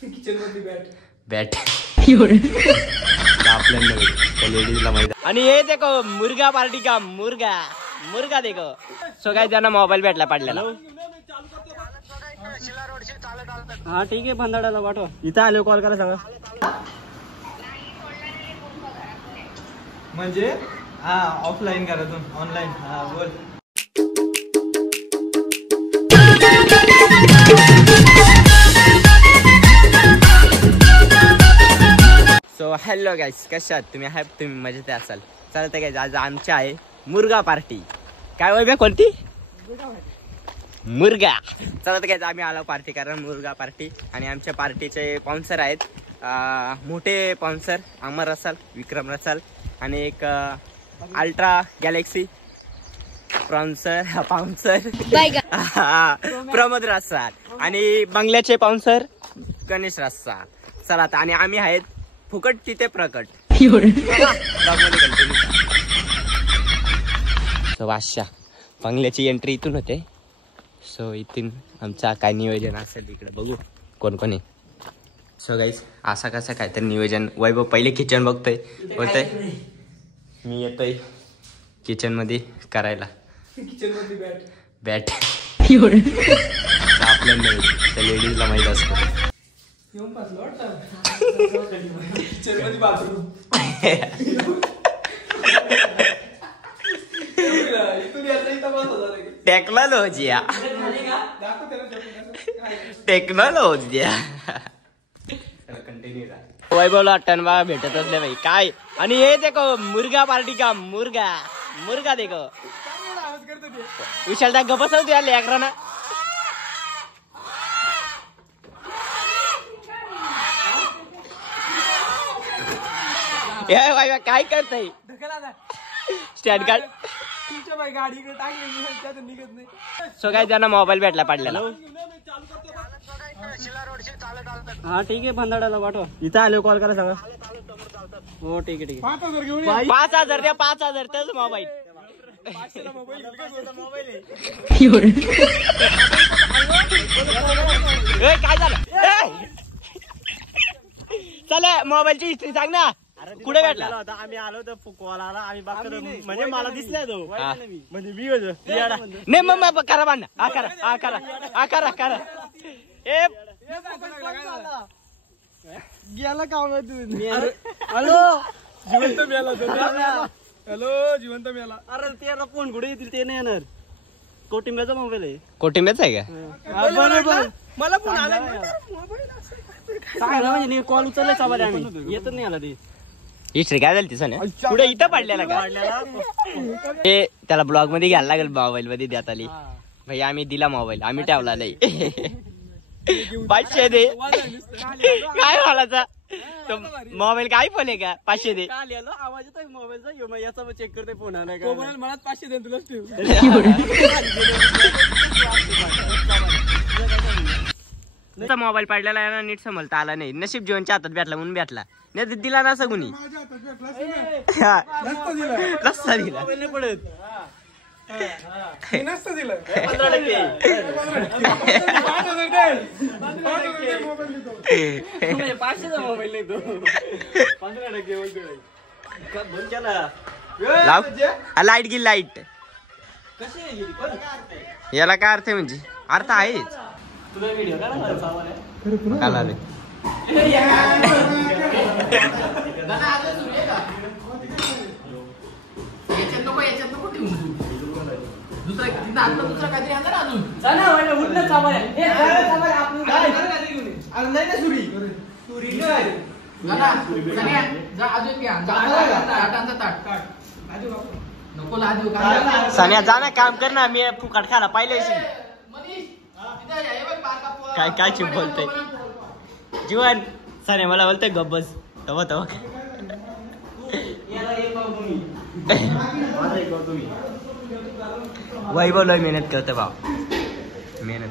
Kitchen मध्ये bat आपल्याला लेडीजला माहिती. आणि हे देखो मुर्गा पार्टी का मुर्गा देखो. सो काय त्यांना मोबाईल भेटला पडलेला. हा ठीक आहे भंडाराला पाठवा. इथं आलो कॉल करा सांगा. म्हणजे हा ऑफलाईन करा तुम्ही ऑनलाईन. हा बोल. सो हॅलो गाईस, कशा आहात तुम्ही? तुम्ही मजेत असाल. चालतं गाईस, आज आमची आहे मुर्गा पार्टी. काय वय कोणती मुर्गा. चालतं गाईस, आम्ही आलो पार्टी कारण मुर्गा पार्टी. आणि आमच्या पार्टीचे पाहुणसर आहेत मोठे पाहुणसर अमर रसाल, विक्रम रसाल आणि एक अल्ट्रा गॅलेक्सी पाहुणसर प्रमोद रसाल आणि बंगल्याचे पाहुणसर गणेश रसाल. चला आता. आणि आम्ही आहेत फुकट तिथे प्रकट. सो वाशा बंगल्याची एंट्री इथून होते. सो इथून आमचा काय नियोजन असेल इकडे बघू कोण कोणी. सो गाईस, असा कसं काय तर नियोजन. वैभव पहिले किचन बघतोय, बोलतोय मी येतोय किचन मध्ये करायला. किचन मध्ये बॅट आपल्याला त्या लेडीजला माहित असतं. किचन मध्ये बाथरूम. टेक्नॉलॉजी वैभवला टन बा भेटत असले भाई काय. आणि हे देखो मुर्गा पार्टी का मुर्गा देखो. विशाल त्या गपस होती आले अकराना. काय करताय स्टँड कार्ड. सो काय त्यांना मोबाईल भेटला पडलेला. हा ठीक आहे भंडाराला पाठवा. इथं आलो कॉल करा सांगा. हो ठीक आहे 5,000 द्या. 5,000 त्याच मोबाईल. काय झालं चला मोबाईलची हिस्ट्री सांग ना. कुठे भेटला होता? आम्ही आलो तर कॉल आला. आम्ही म्हणजे मला दिसला तो म्हणजे मी होतो. नाही मग करा बांध. हा करा करा. गेला का हॅलो जिवंत मेला तो. हॅलो जिवंत मेला. अरे ते कोण कुठे येतील ते नाही येणार. कोटिंब्याचा मोबाईल आहे. कोटिंब्याचा आहे का? मला फोन आला म्हणजे कॉल उचलले चालले आम्ही. येतच नाही आला ते. हिस्ट्री काय झाली तिचं पुढे इथं पडलेला का? ते त्याला ब्लॉग मध्ये घ्यायला लागेल. मोबाईल मध्ये द्यात आली भाई. आम्ही दिला मोबाईल, आम्ही ठेवला नाही. 500 दे. काय बोलायचा मोबाईल काय फोन आहे का? 500 दे. आवाज येतोय मोबाईलचा. याचा चेक करते फोन आला का मला. 500 दे तुला मोबाईल पडलेला आहे ना. नीट समजता आला नाही. नशीब जीवनच्या हातात भेटला म्हणून भेटला. नाही दिला नसा कुणी. रस्ता दिला पडत. 500 मोबाईल नाही तो. 15% लाईट गेली. लाईट याला काय अर्थ आहे? म्हणजे अर्थ आहेच. तुला व्हिडिओ काला रे सानिया जा ना, काम कर ना. मी फुकट खाला पाहिले. काय चिप बोलतोय जीवन. सानिया मला बोलतोय गब्बस. तव वैभव लय मेहनत करते भाव. मेहनत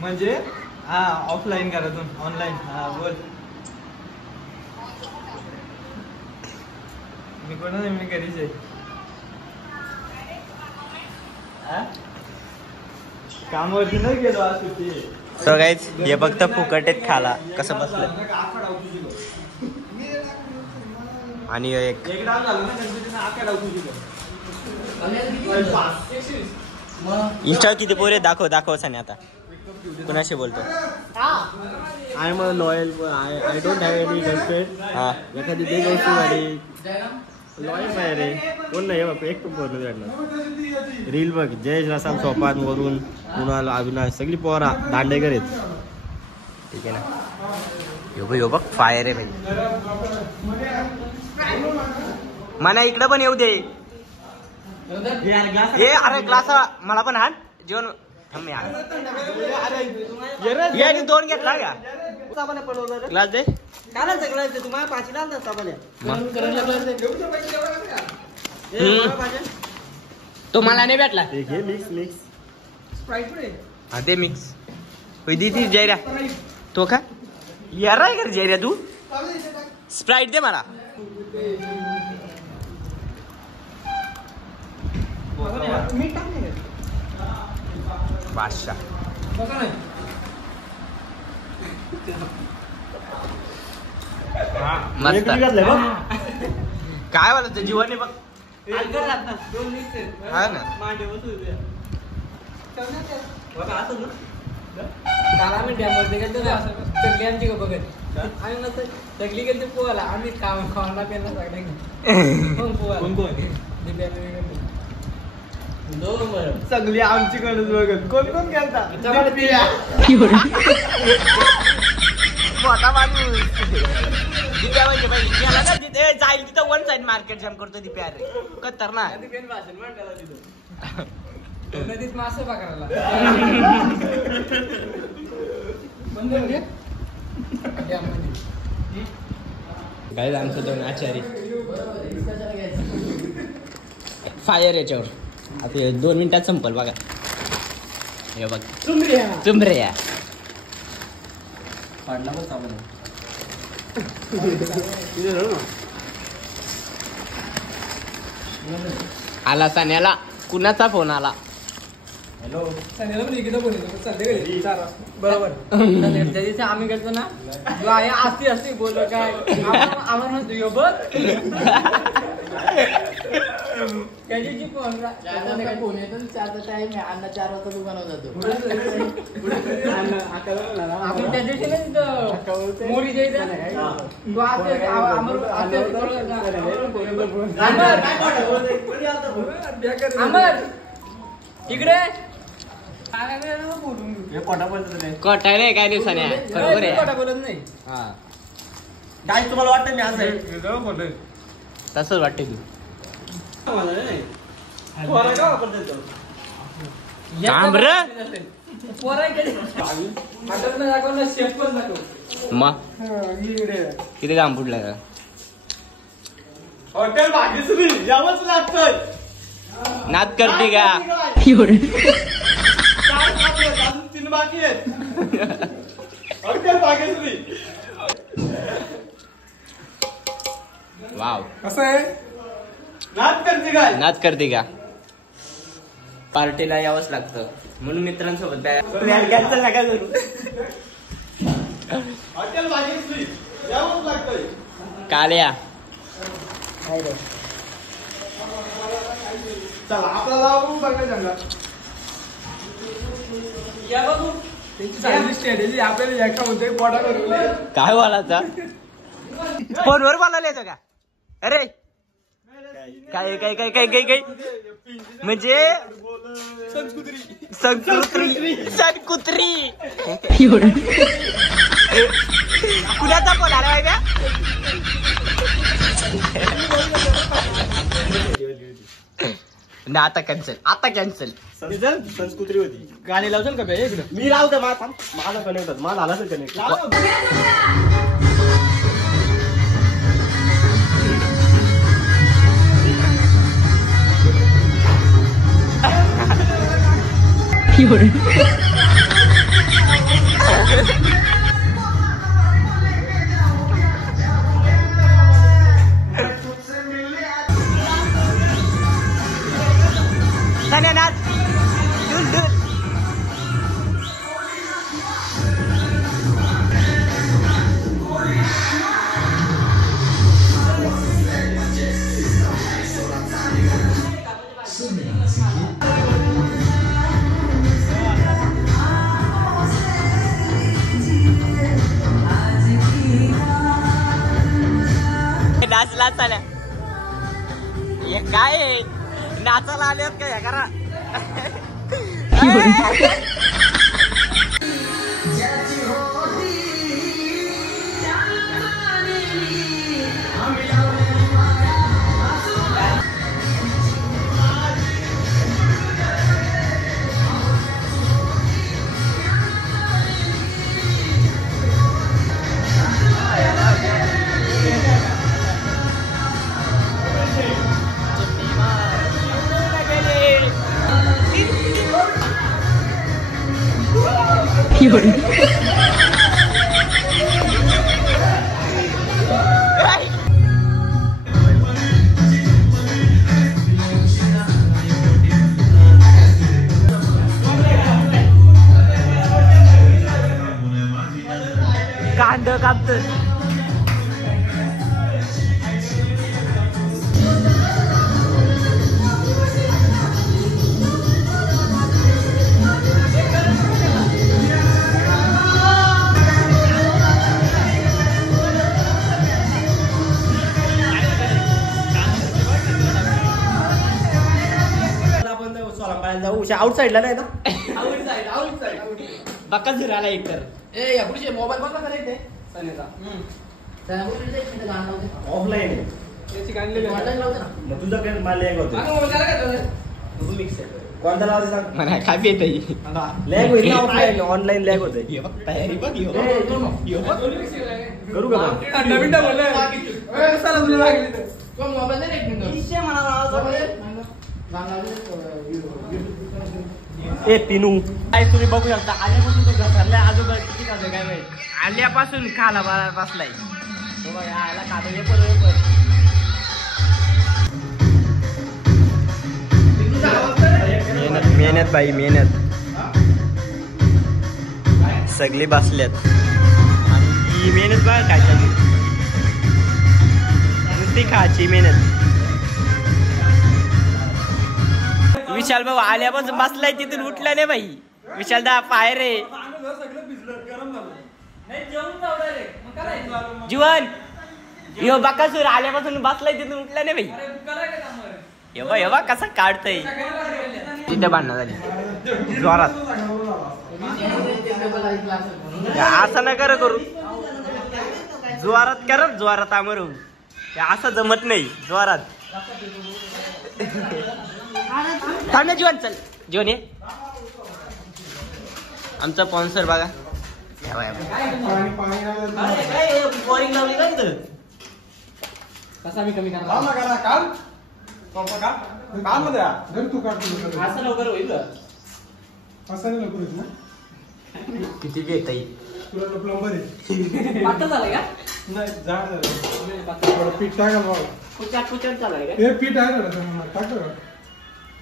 म्हणजे हा ऑफलाईन करा तुम्ही ऑनलाईन. हा बोल. मी कोणा मी घरीच आहे. कामावरती नाही गेलो आज सुट्टी. सो गाईज हे फक्त फुकटेत खाला कसं बसलं. आणि एक इंस्टा किती पोरे दाखव साने आता कुणाशी बोलतो. I am a loyal. I don't have any girlfriend. हा एखादी बी गोष्टी झाली लॉयल आहे रे. कोण नाही बाबा एक पण बोलतो त्यांना. रील बघ जय रसाम सोपात वरून कुणाल अविनाश सगळी पोरा दांडेकर आहेत. ठीक आहे ना. यो बघ फायर आहे भाई. मला इकडं पण येऊ दे. ए अरे ग्लास मला पण हाण जेवण. याने 2 घेतला का ग्लास दे. तुम्हाला पाचीला तो मला नाही भेटला. मिक्स हा ते मिक्स दी जैर्या तो का यार आहे का जैर्या तू. स्प्राईट दे मला. बादशाह मस्त काय बोलत जीवन बघ. हा ना काल आम्ही डॅमवर गेलो ना सगळी आमची का बघत आम्ही नसतं सगळी गेली पोहायला आम्ही खावायला पेरला सगळी आमची गरज बघत. कोण गेलता मोठा माणूस दिप्या म्हणजे बाई याला काय तिथे जाईल तिथं 1 साइड मार्केट जाम करतो दिप्या. रे कत्तर ना नदीत मासे पकडायला काय आमचं 2 आचारी फायर याच्यावर. आता 2 मिनिटात संपल बघा. हे बघ चुंबरे पाडला पण सामान आला सान्याला कुणाचा फोन आला. हॅलो संध्याला पण इकडे बोलतो संध्याकाळी 4 वाजता बरोबर. त्या दिवशी आम्ही गेलो ना असती बोललो काय आम्हाला म्हणतो बघ त्या दिवशी फोन येतो 4चा टाइम आहे. अण्णा 4 वाजता दुकानावर जातो. आपण त्या दिवशी नाही तिथं मोरी अमर इकडे कोटा नाही काय दिवसाने बरोबर आहे. बोलत नाही. काय तुम्हाला वाटतं मी आज तसंच वाटते तू. मग किती काम फुटलं का. हॉटेल भाग्यश्री यावंच लागतंय. नाद करते का. 3 बाकी आहेत. हॉटेल भाग्यश्री वाव कसं आहे. नाद करते काय. नाद करते का. पार्टीला यावंच लागतं म्हणून मित्रांसोबत कॅन्सल नका करू. हॉटेल भाग्यश्री यावंच लागतंय. काल्या चला आपल्याला बघा स्ट्रॅटेजी आपल्याला एका होते पोटा करून काय बोलायचा. फोनवर बोलायला येतो का. अरे काय काय काय काय काय काय म्हणजे सनकुत्री कुणाचा फोन आला माहिती. ना आता कॅन्सल संस्कृती होती. गाणी लावशील का इकडे. मी लावते माझा कनेक्ट होत. माझा आला कनेक्ट. धन्यवाद. नाचला चाल्या हे काय नाचायला आलेत का हे करा कांद कापत आउटसाइडला नाही ना बक्का झिराला एक तर ए या पुढचे मोबाईल बंद करा इथे सनेचा ऑफलाईन याची गाणलेली मग तुझा काय मला लॅग होतो मोबाईल करा का मिक्स आहे कोणता लावायचं सांग म्हणा काय पेत लॅग होईल ऑफलाईन ऑनलाईन लॅग होते तयारी बघ करू का नवीन डबल आहे चला तुला लागली तो मोबाईल दे एक मिनिट ए पिनू काय तुम्ही बघू शकता आल्यापासून तो घसरलाय आजोबा किती काय काय माहिती आल्यापासून खाला बाळा बसलाय तो बघ यायला काढले पण मेहनत मेहनत बाई मेहनत सगळी बसल्यात आणि ही मेहनत बघा काय सगळी नुसती खायची मेहनत विशाल भाऊ आल्यापासून बसलाय तिथून उठला नाही बाई विशाल दा पाय रे जीवन यो बकासूर आल्यापासून बसलाय तिथून उठला नाही बाई एव्हा एव्हा कसा काढतय तिथे भांडणं झाली जोरात असं नका करू जोरात कर जोरात आमरू असं जमत नाही जोरात थांब ना जीवन चल जीवन ये आमचा स्पॉन्सर बघा बोरिंग लावली का इथं कसा मी कमी करणार काम असं लवकर होईल किती घेत पातळ झालंय का पीठ टाका बाबा पुचाट पुचाट झालंय का हे पीठ आहे ना टाक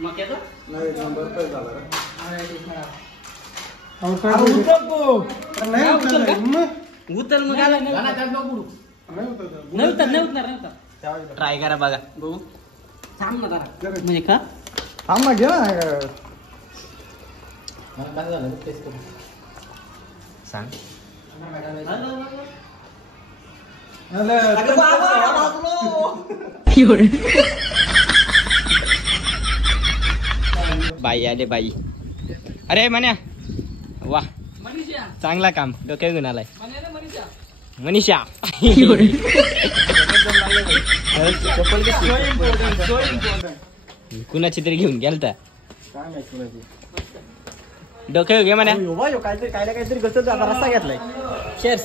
मग येतो नाही नंबर काय झाला उतर मग नाही ट्राय करा बघा बघू थांब ना जरा म्हणजे का थांब ना घे ना काय झालं टेस्ट करू सांग बाई आले बाई अरे मन्या वा मनीषा चांगला काम डोक्या घेऊन आलाय मनीषा मनीषा कुणाची तरी घेऊन गेलता डोक्या घे मन्या काहीतरी काहीतरी घसत रस्ता घेतलाय शेअर्स